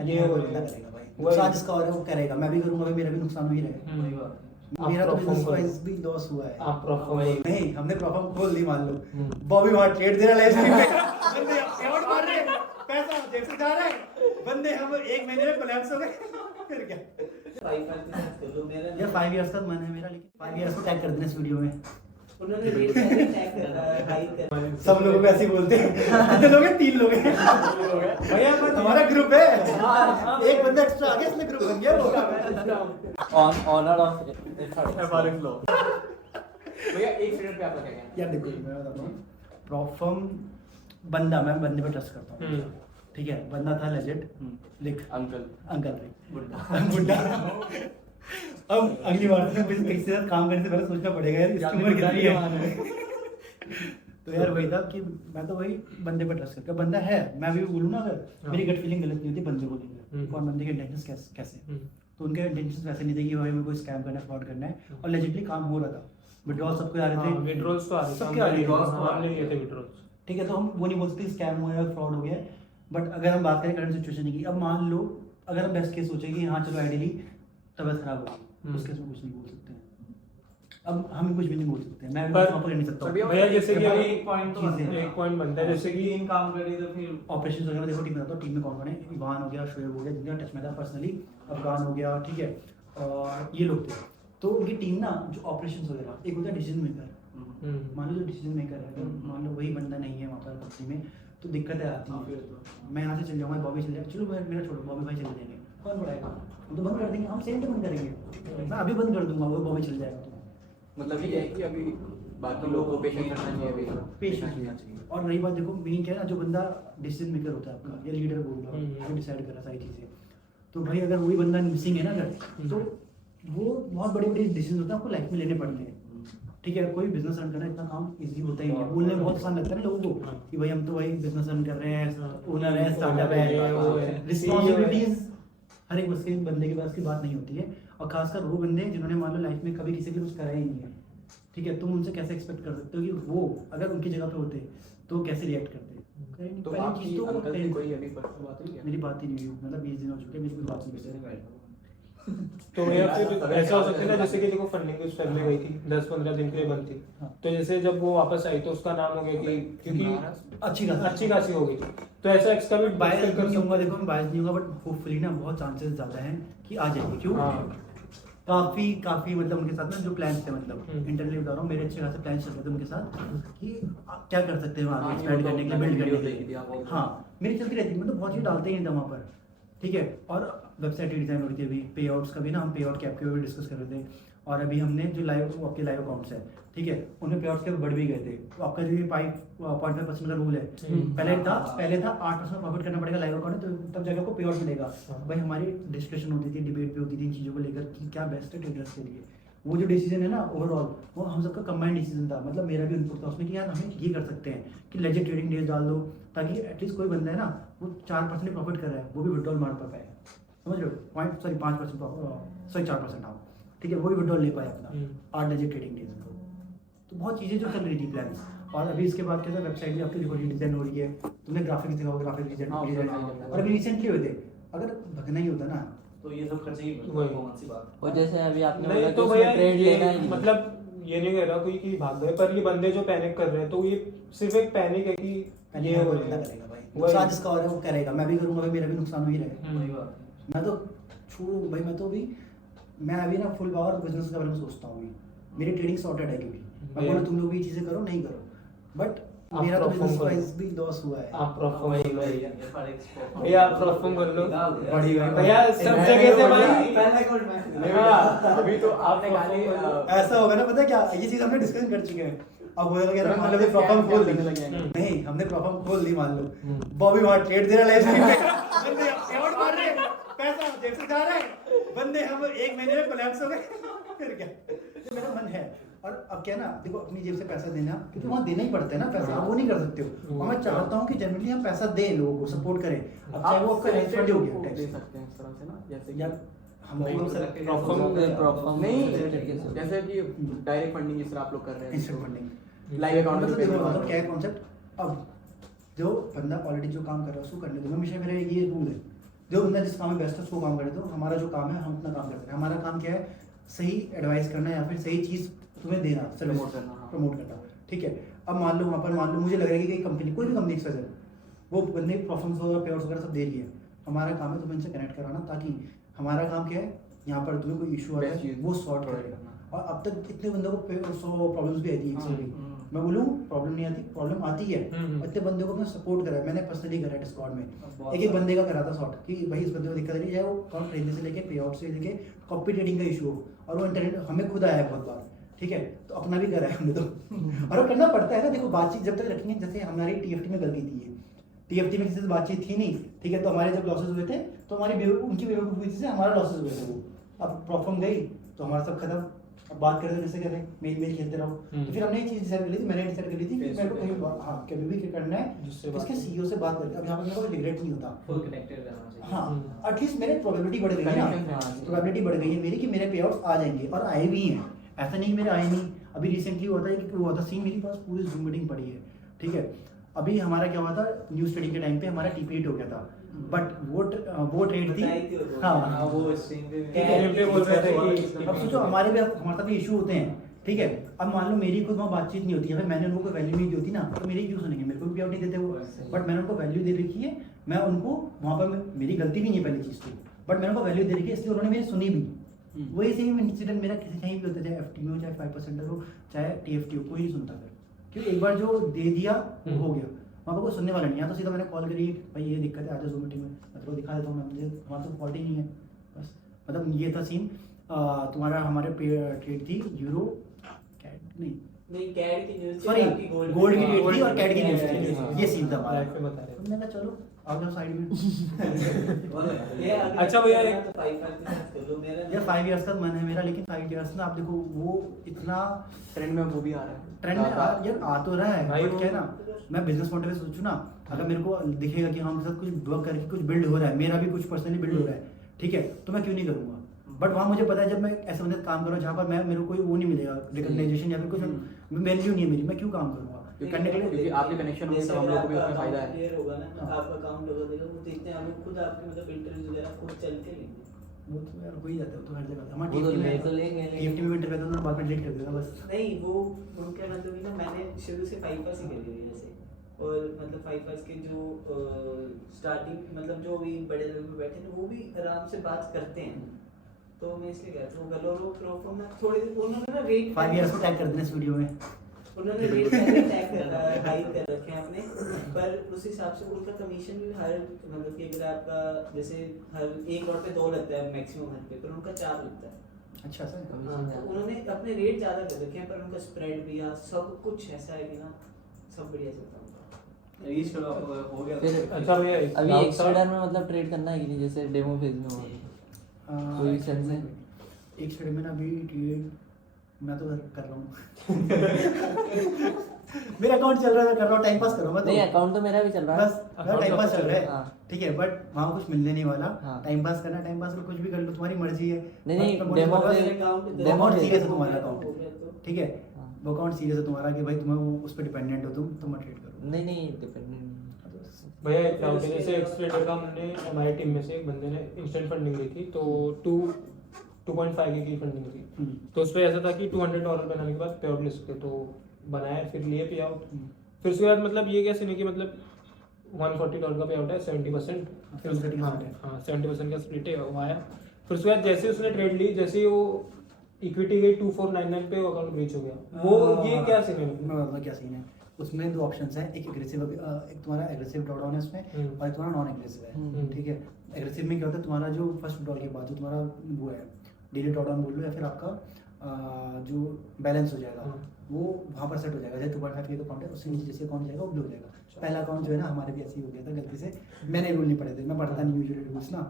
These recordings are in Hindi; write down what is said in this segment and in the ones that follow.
पहले ये वो वही बंदा है। करेगा भाई, वही। नुकसान जिसका हो रहा है वो करेगा, मैं भी करूंगा भाई, मेरा भी नुकसान हो ही रहेगा। वही बात है। मेरा तो आप बिजनेस perform वाइज भी लॉस हुआ है। आप परफॉर्म नहीं, हमने प्रॉब्लम खोल दी मान लो, बॉबी वहां ट्रेड दे रहा है लाइव स्ट्रीम पे, बंदे पेआउट मार रहे हैं, पैसा जेब से जा रहा है, बंदे हम एक महीने में कोलैप्स हो गए, फिर क्या यार 5 इयर्स का मन है मेरा, लेकिन 5 इयर्स को टैग कर देना इस वीडियो में। उन्होंने रेट पहले टैग कर रहा है, हाई कर सब लोगों को ऐसे ही बोलते हैं, कितने लोग हैं? 3 लोग हैं भैया, हमारा ग्रुप है, एक बंदा एक्स्ट्रा आ गया, इसलिए ग्रुप बन गया वो। Honour of FRX law. भैया एक मिनट पे आपका क्या कहना है? यार देखो मैं बताता हूँ, प्रॉफम बंदा, मैं बंदे पे ट्रस्ट करता हूँ, ठीक है, बंदा था लेजेंड, लिख अंकल अंकल बुड्ढा अब अगली बार से मुझे किसी से काम करने से पहले सोचना पड़ेगा यार इसकी उम्र कितनी है। तो यार वही था कि मैं तो वही बंदे पर ट्रस्ट करता, बंदा है, मैं भी बोलूँ ना, अगर मेरी गट फीलिंग गलत नहीं होती बंदे को लेकर, और बंदे के इंटेंशंस कैसे, तो उनके इंटेंशंस वैसे नहीं थे कि भाई मेरे को स्कैम करना है, फ्रॉड करना है, और लेजिटली काम हो रहा था, विड्रॉल सबको आ रहे थे, विड्रॉल्स तो आ रहे थे, सबके आ रहे थे, हमारे लिए थे विड्रॉल्स। ठीक है, तो हम वो नहीं बोलते स्कैम हो या फ्रॉड हो गया, बट अगर हम बात करें करंट सिचुएशन की, अब मान लो अगर हम बेस्ट केस सोचे कि हाँ चलो आइडियली तबीयत खराब होगी, उस केस में कुछ नहीं बोल सकते हैं, अब हम कुछ भी नहीं बोल सकते हैं, मैं भी पर- वहाँ पर नहीं सकता हूँ। भैया जैसे कि अभी एक पॉइंट तो बनता है। एक पॉइंट बनता है, जैसे कि टीम काम करे तो फिर ऑपरेशन वगैरह देखो, टीम बताता हूँ, टीम में कौन कौन है, इवान हो गया, शोएब हो गया, जिनका टच में था पर्सनली, अफगान हो गया, ठीक है, और ये लोग थे, तो उनकी टीम ना जो ऑपरेशन वगैरह, एक होता है डिसीजन मेकर, मान लो जो डिसीजन मेकर है, अगर मान लो वही बंदा नहीं है वहाँ पर कंपनी में, तो दिक्कतें आती हैं, मैं यहाँ से चल जाऊँगा, बॉबी चल जाएगा, चलो मेरा छोड़ो, बॉबी भाई चले जाएंगे, कौन बढ़ाएगा, हम तो बंद कर देंगे, हम सेम तो बंद करेंगे, मैं अभी बंद कर दूंगा, वो बॉबी चल जाएगा, तो मतलब ये है कि अभी बाकी लोगों को पेशेंस रखना चाहिए अभी। पेशेंस होना चाहिए। और रही बात देखो मेन क्या है ना, जो बंदा डिसीजन मेकर होता है आपका या लीडर बोल रहा है, वो डिसाइड कर रहा है सारी चीज़ें, तो भाई अगर वही बंदा मिसिंग है ना अगर, तो वो बहुत बड़ी बड़ी डिसीजन होता है आपको लाइफ में लेने पड़ते हैं, ठीक है, कोई बिजनेस रन करना इतना काम इजी होता ही नहीं है, बोलने में बहुत आसान लगता है ना लोगों को कि भाई हम तो भाई बिजनेस रन कर रहे हैं, ओनर है, स्टार्टअप है, रिस्पॉन्सिबिलिटीज हर एक बस के बंदे के पास की बात नहीं होती है, और खासकर वो बंदे जिन्होंने मान लो लाइफ में कभी किसी के लिए कुछ करा ही नहीं है, ठीक है, तुम उनसे कैसे एक्सपेक्ट कर सकते हो कि वो अगर उनकी जगह पे होते तो कैसे रिएक्ट करते, तो पहली आपकी चीज़ तो अंकल से parents- कोई अभी पर्सनल बात हुई है? मेरी बात ही नहीं हुई, मतलब 20 दिन हो चुके हैं, मेरी कोई बात नहीं हुई। तो भैया फिर ऐसा हो सकता है ना, जैसे कि देखो फंडिंग कुछ पहले गई थी 10-15 दिन के लिए बंद थी, हाँ। तो जैसे जब वो वापस आई तो उसका नाम हो गया कि क्योंकि अच्छी खासी हो गई थी, तो ऐसा एक्स्ट्रा भी बायस कर नहीं होऊंगा, सकते देखो मैं बायस नहीं होगा, बट होपफुली ना बहुत चांसेस ज़्यादा हैं कि आ जाएगी, क्यों? हाँ। काफी मतलब उनके साथ ना जो प्लान्स थे, मतलब इंटरव्यू बता रहा हूँ, मेरे अच्छे खासे प्लान्स चल रहे थे उनके साथ कि क्या कर सकते हैं वहाँ हाँ, एक्सपेंड करने के लिए, बिल्ड करने के देखी थी लिए, आप, हाँ मेरी चलती रहती है, मतलब बहुत चीज़ डालते ही नहीं था वहाँ पर, ठीक है, और वेबसाइट की डिज़ाइन हो रही थी, अभी पे आउट्स का भी ना हम पे आउट कैप के ऊपर डिस्कस कर रहे थे, और अभी हमने जो लाइव आपके लाइव अकाउंट्स है, ठीक है, उनमें पे आउट्स के बढ़ भी गए थे, तो आपका जो ये 5.5% का रूल है, पहले था 8% प्रॉफिट करना पड़ेगा लाइव अकाउंट में, तो तब जाकर आपको पे आउट मिलेगा। भाई हमारी डिस्कशन होती थी, डिबेट भी होती थी इन चीज़ों को लेकर कि क्या बेस्ट है ट्रेडर्स के लिए, वो जो डिसीजन है ना ओवरऑल, वो हम सबका कंबाइंड डिसीजन था, मतलब मेरा भी इनपुट था उसमें कि यार हमें ये कर सकते हैं कि लेजेंड ट्रेडिंग डेज डाल दो, ताकि एटलीस्ट कोई बंदा है ना वो 4% प्रॉफिट कर रहा है, वो भी विड्रॉल मार पाए, समझ रहे हो, 5% 4%, हाँ ठीक है, वो भी विड्रॉल ले पाए अपना 8 लेजेंड ट्रेडिंग डेज में, तो बहुत चीज़ें जो चल रही थी प्लान्स, और अभी इसके बाद क्या था, वेबसाइट भी आपकी देखो डिजाइन हो रही है, तुमने ग्राफिक्स दिखाओ, ग्राफिक डिजाइन, और अभी रिसेंटली हुए थे, अगर भगना ही होता ना तो ये सब खर्चे ही वही। कौन सी बात। और जैसे अभी आपने बोला नहीं कि तो उसमें भैया ट्रेड लेना ये ही नहीं। मतलब ये नहीं कह रहा कोई कि भाग गए, पर ये बंदे जो पैनिक कर रहे हैं, तो ये सिर्फ एक पैनिक है कि पहले ये वो हो बंदा रहा है। करेगा भाई, वही। नुकसान जिसका हो रहा है वो करेगा, मैं भी करूंगा भाई, मेरा भी नुकसान हो ही रहेगा, वही बात है। मैं तो छोड़ू भाई, मैं तो अभी मैं अभी ना फुल पावर बिजनेस के बारे में सोचता हूँ, अभी मेरी ट्रेडिंग सॉर्टेड है, क्योंकि मैं बोला तुम लोग भी ये चीज़ें करो नहीं करो, बट आप मेरा तो perform बिजनेस करो। वाइज भी लॉस हुआ है, आप परफॉर्म वही कर लो वही FRX को। भैया, आप perform कर लो। बड़ी भाई भैया सब जगह से भाई पहले अकाउंट में नहीं भैया, अभी तो आपने खाली ऐसा होगा ना, पता है क्या, ये चीज़ हमने डिस्कस कर चुके हैं, अब हो गया तुरंत मान लो मतलब प्रॉब्लम scam खोल दी, करने लगे हैं। नहीं हमने प्रॉब्लम खोल दी, मान लो बॉबी वहाँ ट्रेड दे रहा है लाइव स्ट्रीम पे, बंदे पेआउट मार रहे हैं, पैसा जेब से जा रहा है, बंदे हम एक महीने में कोलैप्स हो गए, फिर क्या, ये मेरा मन है, और अब क्या ना देखो अपनी जेब से पैसा देना, क्योंकि वहाँ देना ही पड़ता है ना पैसा, आप वो नहीं कर सकते हो, और मैं चाहता हूँ कि जनरली हम पैसा दें लोगों को, सपोर्ट करें, अब चाहे वो आपका हेल्थ फंड हो गया दे टैक्स, सकते हैं इस तरह से ना, जैसे या हम नहीं, लोग वो रख के प्रॉफर्म नहीं, जैसे कि डायरेक्ट फंडिंग जिस तरह आप लोग कर रहे हैं, इंस्टेंट फंडिंग लाइव अकाउंट मतलब में देखो पेमेंट मतलब क्या है कॉन्सेप्ट, अब जो बंदा ऑलरेडी जो काम कर रहा है उसको करने दो, हमेशा मेरा ये रूल है जो बंदा जिस काम में व्यस्त है उसको काम करे दो, हमारा जो काम है हम अपना काम करते हैं। हमारा काम क्या है, सही एडवाइस करना या फिर सही चीज़ तुम्हें देना, Promote करना, हाँ। प्रमोट करना, ठीक है। अब मान लो वहाँ पर, मान लो मुझे लग रहा है कि कंपनी, कोई भी कंपनी एक्सप्रेस वो बंदे परफॉर्मेंस वगैरह पे आउट्स वगैरह सब दे रही है, हमारा काम है तुम्हें इनसे कनेक्ट कराना, ताकि हमारा काम क्या है, यहाँ पर तुम्हें कोई इशू आता Best है चीज़ वो सॉर्ट provide करेगा। करना। और अब तक इतने बंदों को प्रॉब्लम्स भी आती है हाँ, एक्चुअली, मैं बोलूँ प्रॉब्लम नहीं आती, प्रॉब्लम आती है। इतने बंदों को मैं सपोर्ट करा है, मैंने पर्सनली करा है डिस्कॉर्ड में, एक एक बंदे का करा था सॉर्ट कि भाई इस बंदे को दिक्कत आ रही है, चाहे वो अकाउंट खरीदने से लेके पे आउट से लेके कॉपी ट्रेडिंग का इशू हो, और वो इंटरनेट हमें खुद आया है बहुत बार, ठीक है। तो अपना भी करा है हमने तो और वो करना पड़ता है ना, देखो बातचीत जब तक रखेंगे, जैसे हमारी टीएफटी में गलती थी, टीएफटी में किसी से बातचीत थी नहीं, ठीक है, तो हमारे जब लॉसेस हुए थे तो हमारी उनकी बेवकूफ़ी से हमारा लॉसेस हुए थे, वो अब प्रॉब्लम गई तो हमारा सब खत्म। अब बात करते जैसे कर रहे मेल मेल खेलते रहो, तो फिर हमने एक चीज़ डिसाइड कर ली थी, मैंने डिसाइड कर ली थी कि मेरे को कहीं हाँ कभी भी करना है जिससे इसके सीईओ से बात करके, अब यहाँ पर मेरे को रिग्रेट नहीं होता, फुल कनेक्टेड रहना चाहिए। हाँ एटलीस्ट मेरे प्रोबेबिलिटी बढ़ गई है Connection ना, हाँ। प्रोबेबिलिटी बढ़ गई है मेरी कि मेरे पे आउट्स आ जाएंगे, और आए भी हैं, ऐसा नहीं कि मेरे आए नहीं। अभी रिसेंटली हुआ था कि हुआ था सीन, मेरे पास पूरी जूम मीटिंग पड़ी है, ठीक है। अभी हमारा क्या हुआ था, न्यूज़ ट्रेडिंग के टाइम पे हमारा टीपीट हो गया था, बट वो ट्रेड थी, बताई थी वो। हाँ वो स्ट्रीम पे ठीक है। पे बोल रहे थे कि अब सोचो हमारे साथ भी इशू होते हैं, ठीक है। अब मान लो मेरी खुद वहाँ बातचीत नहीं होती है, मैंने उनको कोई वैल्यू नहीं दी होती ना, तो मेरी क्यों सुनेंगे, मेरे को भी पेआउट नहीं देते वो, बट मैंने उनको वैल्यू दे रखी है, मैं उनको वहाँ पर मेरी गलती भी नहीं है पहली चीज़ तो, बट मैंने उनको वैल्यू दे रखी है, इसलिए उन्होंने मेरी सुनी भी। वही सेम इंसिडेंट मेरा किसी कहीं भी होता है, चाहे एफटी में हो, चाहे 5% हो, चाहे टीएफटी हो, कोई नहीं सुनता फिर, क्योंकि एक बार जो दे दिया वो हो गया, वहाँ पर कोई सुनने वाला नहीं है। तो सीधा मैंने कॉल करी, भाई ये दिक्कत है, आज जूम मीटिंग में मैं तो दिखा देता हूँ, मुझे हमारा तो फॉल्ट ही नहीं है, बस मतलब ये था सीन। तुम्हारा हमारे ट्रेड थी यूरो कैट नहीं कैड की न्यूज़ सॉरी गोल्ड की ट्रेड थी और कैट की न्यूज़ न्यूज़ थी, ये सीन था हमारा। लाइफ में बता रहे तो मैंने कहा चलो आ जाओ साइड में। ये अच्छा भैया, एक- तो 5 के साथ कर लो मेरा यार 5 इयर्स का मन है मेरा, लेकिन 5 इयर्स ना आप देखो वो इतना ट्रेंड में वो भी आ रहा है, ट्रेंड में यार आ तो रहा है, भाई बट वो- क्या है ना, मैं बिजनेस पॉइंट ऑफ व्यू से सोचूं ना, अगर मेरे को दिखेगा कि हमारे साथ कुछ वर्क करके कुछ बिल्ड हो रहा है, मेरा भी कुछ पर्सनली बिल्ड हो रहा है, ठीक है, तो मैं क्यों नहीं करूंगा। बट वहाँ मुझे पता है जब मैं ऐसे बंदे से काम करूँ जहाँ पर मेरे को कोई वो नहीं मिलेगा, रिकग्नाइजेशन या फिर कुछ वैल्यू नहीं है मेरी, मैं क्यों काम करूँगा करने के लिए। क्योंकि आपके कनेक्शन होंगे तो हम लोग को भी उसमें फायदा है। क्लियर होगा ना, आपका अकाउंट होगा देगा, वो देखते हैं हम लोग खुद आपके मतलब इंटरव्यूज वगैरह खुद चल के लेंगे। वो तो यार हो ही जाता है, वो तो हर जगह हमारे वो तो TFT ले में तो लेंगे, लेकिन- TFT में इंटर करता था बाद में डिलीट कर देता बस। नहीं वो क्या मतलब कि ना, मैंने शुरू से 5 पास ही करी हुई है वैसे, और मतलब 5 पास के जो स्टार्टिंग मतलब जो भी बड़े लेवल पे बैठे हैं वो भी आराम से बात करते हैं, तो मैं इसलिए कह रहा हूँ गलोरो प्रोफॉर्म ना थोड़ी उन्होंने ना रेट 5 इयर्स को टैग कर देना इस वीडियो में। उन्होंने रेट पहले टैग कर हाई कर रखे हैं अपने, पर उस हिसाब से उनका कमीशन भी हर मतलब कि अगर आपका जैसे हर एक लॉट पे 2 लगता है मैक्सिमम हर पे, पर उनका 4 लगता है। अच्छा सर हाँ, तो उन्होंने अपने रेट ज़्यादा कर रखे हैं, पर उनका स्प्रेड भी या सब कुछ ऐसा है कि ना सब बढ़िया चलता है उनका। रीच हो गया फिर अच्छा भैया, एक अभी doubt एक था। ट्रेडर में मतलब ट्रेड करना है कि नहीं, जैसे डेमो फेज में हो कोई सेंस है? एक स्टडी में ना अभी ट्रेड मैं तो कर रहा हूँ मेरा अकाउंट चल रहा है, मैं कर रहा हूँ, टाइम पास कर रहा हूँ मैं नहीं तो। अकाउंट तो मेरा भी चल रहा है। बस मेरा टाइम पास चल रहा है, हाँ। ठीक है, बट वहाँ कुछ मिलने नहीं वाला। हाँ। टाइम पास करना, टाइम पास में कुछ भी कर लो, तुम्हारी मर्जी है। नहीं, नहीं, बस डेमो बस- पे- डेमो पे- सीरियस है तुम्हारा हो अकाउंट, गया तो ठीक है, हाँ। वो अकाउंट सीरियस है तुम्हारा कि भाई तुम्हें वो उस पर डिपेंडेंट हो, तुम ट्रेड करो। नहीं नहीं डिपेंडेंट भैया एक डाउट है, जैसे एक्स ट्रेडर का हमने हमारी टीम में से एक बंदे ने इंस्टेंट फंडिंग ली थी, तो 2.5 की फंडिंग ली, तो उस पर ऐसा था कि $200 बनाने के बाद पे आउट ले सकते, तो बनाया फिर लिए पे आउट, फिर उसके बाद मतलब ये क्या सीन है कि मतलब $140 का पे आउट है 70%, फिर उसका हाँ 70% का स्प्लिट है वो आया, फिर उसके बाद जैसे उसने ट्रेड ली, जैसे वो इक्विटी गई 2499 पे, वो अकाउंट ब्रीच हो गया, वो ये क्या सीन है? मैं बताऊँ क्या सीन है, उसमें 2 ऑप्शंस हैं, एक एग्रेसिव, एक तुम्हारा एग्रेसिव ड्रॉडाउन है उसमें, और एक तुम्हारा नॉन एग्रेसिव है, ठीक है। एग्रेसिव में क्या होता है, तुम्हारा जो फर्स्ट ड्रॉल के बाद जो तुम्हारा वो है डेली ड्रॉडाउन बोल लो, या फिर आपका जो बैलेंस हो जाएगा वो वहाँ पर सेट हो जाएगा, जैसे 2.5 का अकाउंट है उससे नीचे जैसे अकाउंट जाएगा वो ब्लू हो जाएगा। पहला अकाउंट जो है ना हमारे भी ऐसे ही हो गया था गलती से, मैंने रूल नहीं पढ़े थे, मैं पढ़ता नहीं यूजुअली रूल्स ना,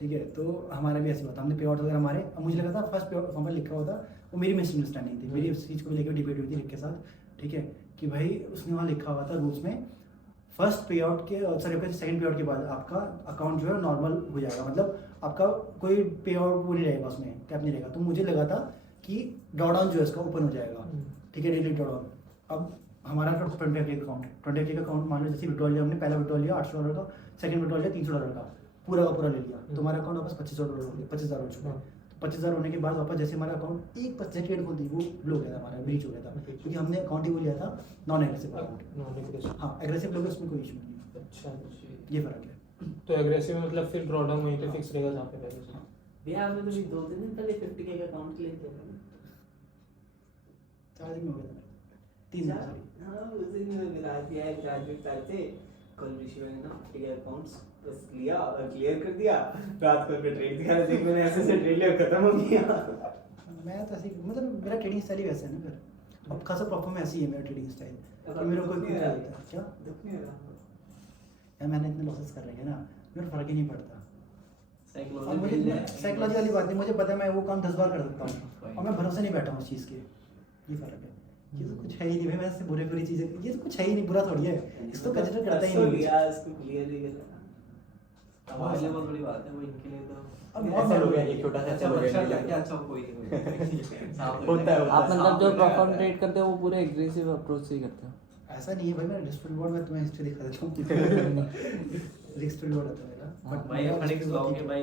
ठीक है, तो हमारा भी ऐसे हुआ था, हमने पे आउट वगैरह हमारे, अब मुझे लगा था फर्स्ट पे आउट वहाँ पर लिखा हुआ था, वो मेरी मिसअंडरस्टैंडिंग थी, मेरी उस चीज़ को लेकर डिबेट हुई थी रिक के साथ, ठीक है, कि भाई उसने वहाँ लिखा हुआ था रूल्स में फर्स्ट पे आउट के सॉरी सेकंड पे आउट के बाद आपका अकाउंट जो है नॉर्मल हो जाएगा, मतलब आपका कोई पे आउट वो नहीं रहेगा, उसमें कैप नहीं रहेगा। तो मुझे लगा था कि ड्रॉडाउन जो है इसका ओपन हो जाएगा, ठीक है, डेली ड्रॉडाउन। अब हमारा 20 का अकाउंट है, 20 का अकाउंट मान लो जैसे विड्रॉल लिया हमने, पहला विड्रॉल लिया $800 का, सेकंड विड्रॉल लिया $300 का, पूरा का पूरा ले लिया तो हमारा अकाउंट वापस $25,000 हो गया, 50,000 हो चुका है। तो 50,000 होने के बाद वापस जैसे हमारा अकाउंट 1% रेट खोल दी वो लो गया था, हमारा ब्रीच हो गया था, क्योंकि हमने अकाउंट ही वो लिया था नॉन एग्रेसिव अकाउंट। हाँ एग्रेसिव लोगे उसमें कोई इशू नहीं है, अच्छा, ये फ़र्क है। तो एग्रेसिव मतलब फिर ड्रॉडाउन वहीं पे फिक्स रहेगा जहाँ पे पहले से। भैया आपने तो 2-3 दिन पहले 50K का अकाउंट क्लियर किया था ना? 4 दिन में हो गया था, 3 दिन सॉरी। हाँ उस दिन मैं रात दिया है, रात में कल थे, कल ऋषि ने ना 50K अकाउंट्स बस लिया और क्लियर कर दिया। रात को फिर ट्रेड दिखा देख मैंने ऐसे से ट्रेड लिया खत्म हो गया। मैं तो ऐसे मतलब मेरा ट्रेडिंग स्टाइल ही वैसा है ना फिर, अब खासा प्रॉपर में ऐसी है मेरा ट्रेडिंग स्टाइल कि मेरे को कोई क्या होता है क्या दुख नहीं हो रहा यार, मैंने इतने लॉसेस कर रखे हैं ना, मेरे फर्क ही नहीं पड़ता। और मुझे साइकोलॉजी साइकोलॉजी वाली बात नहीं, मुझे पता है मैं वो काम 10 बार कर सकता हूँ और मैं भरोसे नहीं बैठा हूँ उस चीज़ के, ये फर्क है। ये तो कुछ है ही नहीं भाई, वैसे बुरी बुरी चीज़ें, ये तो कुछ है ही नहीं, बुरा थोड़ी है, इसको कंसिडर करता ही नहीं। यार इसको क्लियर नहीं करना। हमारे लिए बहुत बड़ी बात है, वो इनके लिए तो अब ऐसा लोग हैं, एक छोटा सा अच्छा ऐसा लोग अच्छा हैं, लग गया, अच्छा कोई नहीं होता है आप मतलब जो प्रोफॉर्म ट्रेड करते हो वो पूरे एग्रेसिव अप्रोच से ही करते हो? ऐसा नहीं है भाई, मैं रिस्क रिवॉर्ड में तुम्हें हिस्ट्री दिखा देता हूँ, रिस्क रिवॉर्ड होता है मेरा, बट भाई मेरा फनिक्स risk reward लोगे ठीक है। भाई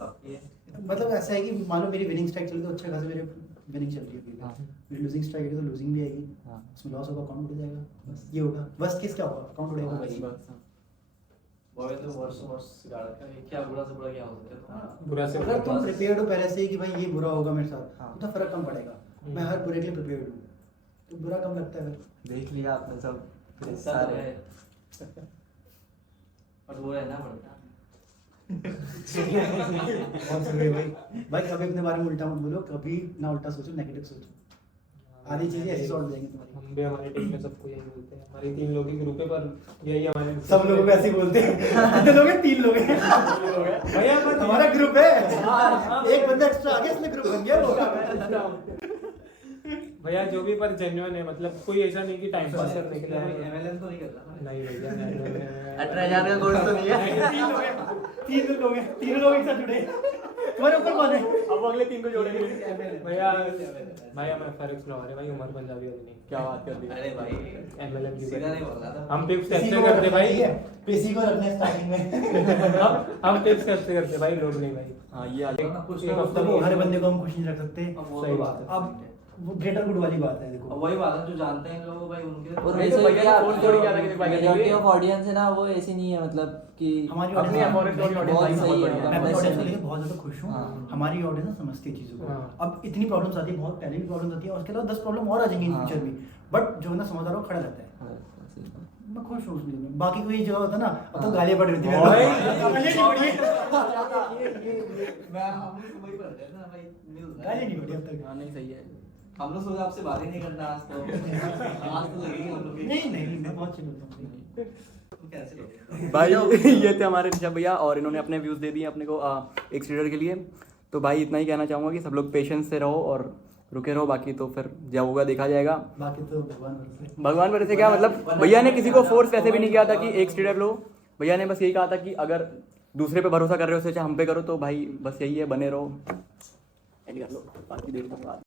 अब ये मतलब ऐसा है कि मान लो मेरी विनिंग स्ट्राइक चली तो अच्छा खासा मेरे विनिंग चल रही है, हाँ। मेरी लूजिंग स्ट्राइक है तो लूजिंग भी आएगी, हाँ। उसमें लॉस होगा, अकाउंट उड़ जाएगा, बस ये होगा। वर्स्ट केस क्या होगा, अकाउंट उड़ेगा भाई। बॉय तो वर्ष गाड़ का ये क्या बुरा से बुरा क्या हो सकता है बुरा से अगर तुम प्रिपेयर्ड हो पहले से ही कि भाई ये बुरा होगा मेरे साथ, हाँ। तो फर्क कम पड़ेगा। मैं हर बुरे के लिए प्रिपेयर्ड हूँ तो बुरा कम लगता है फिर। देख लिया आपने सब तो सारे और वो रहना पड़ता बहुत सही भाई, भाई कभी अपने बारे में उल्टा मत बोलो, कभी ना उल्टा सोचो, नेगेटिव सोचो, आधी चीजें ऐसी सॉल्व हो जाएंगी तुम्हारी। हम भी हमारे टीम में सबको यही बोलते हैं, हमारी 3 लोगों की ग्रुप है पर यही हमारे सब लोगों को ऐसे ही बोलते हैं, कितने लोग हैं, 3 लोग हैं भैया हमारा ग्रुप है, एक बंदा एक्स्ट्रा आ गया इसलिए ग्रुप बन गया वो। भैया जो भी पर जेन्युइन है, मतलब कोई ऐसा नहीं कि टाइम पास करने के लिए एमएलएम तो नहीं कर रहा ना नहीं भैया 18,000 का कोर्स तो नहीं है। 3 लोग हैं, 3 लोग एक साथ जुड़े, तुम्हारे ऊपर कौन है? अब अगले 3 को जोड़ेंगे। भैया भैया मैं फॉरेक्स में आ रहे भाई, उमर पंजाबी वाली नहीं क्या बात कर दी। अरे भाई एमएलएम की सीधा नहीं बोल रहा था हम पिक्स कैसे करते भाई, पीसी को रखना है स्टार्टिंग में। हम पिक्स कैसे करते भाई, लोग नहीं भाई। हाँ ये आज कुछ एक तो हफ्ता देखो हर बंदे को हम खुश नहीं रख सकते, अब वो सही तो बात है। अब वो ग्रेटर गुड वाली बात है। अब देखो वही बात है जो जानते हैं लोग भाई उनके और भाई वैसे तो भैया क्या ने फोन थोड़ी किया था कि भाई मेजॉरिटी ऑफ ऑडियंस है ना वो ऐसी नहीं है, मतलब कि हमारी अपनी audience- फॉरेस्ट वाली ऑडियंस बहुत भाई सही बहुत है, बढ़िया मैं है। अपने वैसे ऑडियंस को नहीं। लेकर बहुत ज़्यादा खुश हूँ। हाँ। हमारी ऑडियंस ना समझती है चीज़ों को। हाँ। अब इतनी प्रॉब्लम्स आती है, बहुत पहले भी प्रॉब्लम्स आती है और उसके अलावा 10 प्रॉब्लम और आ जाएंगी इन हाँ। फ्यूचर भी, बट जो है ना समझदार वो खड़ा रहता है। हाँ, सही बात। मैं खुश हूँ उसमें, बाकी कोई जो होता है ना अब तो हाँ। गालियाँ पड़ रही थी ओए। मैं हम लोग वही पढ़ते हैं ना भाई न्यूज़ गालियाँ नहीं पड़ी अब तक। हाँ नहीं सही है। हम लोग सोचे आपसे बात ही नहीं करना आज तो आज तो लगेगी हम लोग की नहीं नहीं मैं बहुत चिल होता हूँ। तो कैसे लोग भाई ये थे हमारे ऋषभ भैया और इन्होंने अपने व्यूज़ दे दिए अपने को एक स्ट्रीडर के लिए। तो भाई इतना ही कहना चाहूँगा कि सब लोग पेशेंस से रहो और रुके रहो, बाकी तो फिर जो होगा देखा जाएगा। बाकी तो भगवान भरोसे। भगवान मेरे से क्या मतलब, भैया ने किसी को फोर्स वैसे भी नहीं किया था कि एक स्ट्रीडर लो। भैया ने बस यही कहा था कि अगर दूसरे पे भरोसा कर रहे हो उससे हम पे करो, तो भाई बस यही है, बने रहो, एंड कर लो, बाकी देख लो।